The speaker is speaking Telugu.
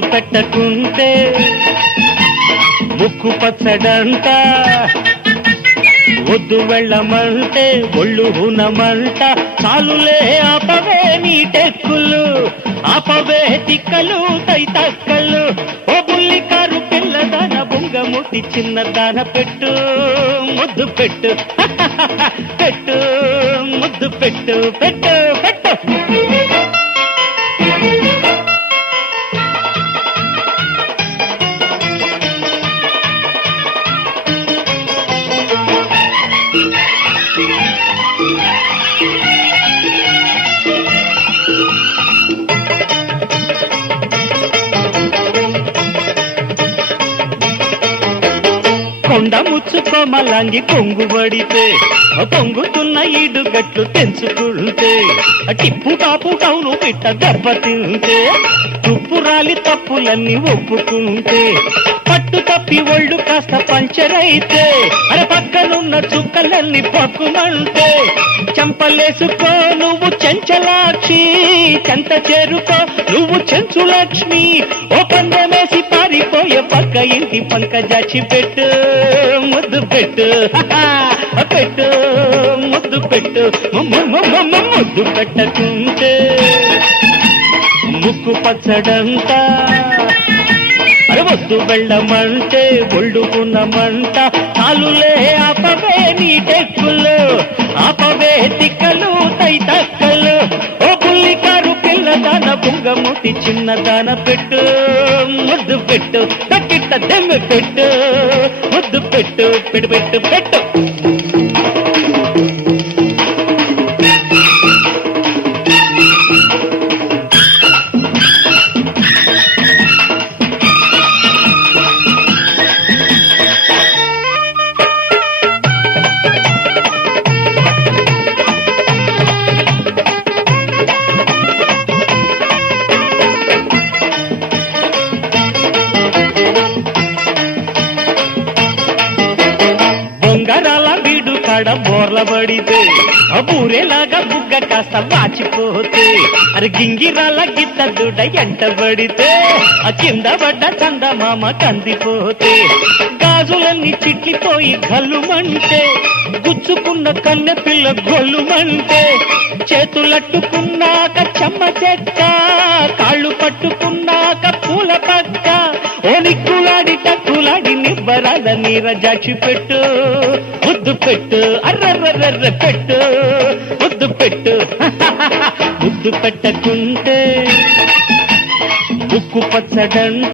ముద్దు పెట్టకుంటే ముక్కు పచ్చడంట, వద్దు వెళ్ళమంటే ఒళ్ళు హునమంట. చాలులే ఆపవే నీ టెక్కులు, ఆపవే తిక్కలు తైతక్కలు. ఓ బుల్లి కారు పిల్లదాన బుంగముటి చిన్నదాన పెట్టు ముద్దు పెట్టు పెట్టు ముద్దు పెట్టు పెట్టు పెట్టు. కొండ ముచ్చుకోమలాంగి కొంగు పడితే పొంగుతున్న ఈడుగట్లు తెంచుకుంటే, టిప్పు టాపు టౌను పిట్ట దెబ్బ తింటే, తుప్పు రాలి తప్పులన్నీ ఒప్పుకుంటే, పట్టు తప్పి ఒళ్ళు కాస్త పంచరైతే, అరే పక్కనున్న చుక్కలన్నీ పక్కుమంటే, చెంపలేసుకో నువ్వు చెంచలాక్షి, చెంత చేరుకో నువ్వు చెంచు లక్ష్మి. ఓ పందెమేసి పారిపోయే పక్క ఇంటి పంకజాచి పెట్టు ముద్దు పెట్టు పెట్టు ముద్దు పెట్టు. ముద్దు పెట్టకుంటే ముక్కు పచ్చడంట, అరే వద్దు వెళ్ళమంటే ఒళ్ళుకున్నమంట. చాలులే ఆపవే నీ టెక్కులు, ఆపవే తిక్కలు తైతక్కలు. ఓ బుల్లి కారు పిల్లదాన బుంగముటి చిన్నదాన పెట్టు ముద్దు పెట్టు తక్కిట్ట దెమ్మె పెట్టు ముద్దు పెట్టు పెట్టు పెట్టు పెట్టు. బొంగరాల వీడు కాడ బోర్ల పడితే, బూరేలాగా బుగ్గ కాస్త వాచిపోతే, అరే గింగిరాల గిత్త దుడ ఎంట పడితే, కింద పడ్డ చందమామ కందిపోతే, గాజులన్నీ చిట్లిపోయి గల్లుమంటే, గుచ్చుకున్న కన్నె పిల్ల గొల్లుమంటే, చేతులట్టుకున్నాక చెమ్మ చెక్క, కాళ్ళు పట్టుకున్నాక పూల పక్క. ఓ నిక్కులాడి టక్కులాడి నిబ్బరాల నీరజాచి పెట్టు ముద్దు పెట్టు అర్రర్రర్ర పెట్టు ముద్దు పెట్టు. ముద్దు పెట్టకుంటే ముక్కు పచ్చడంట.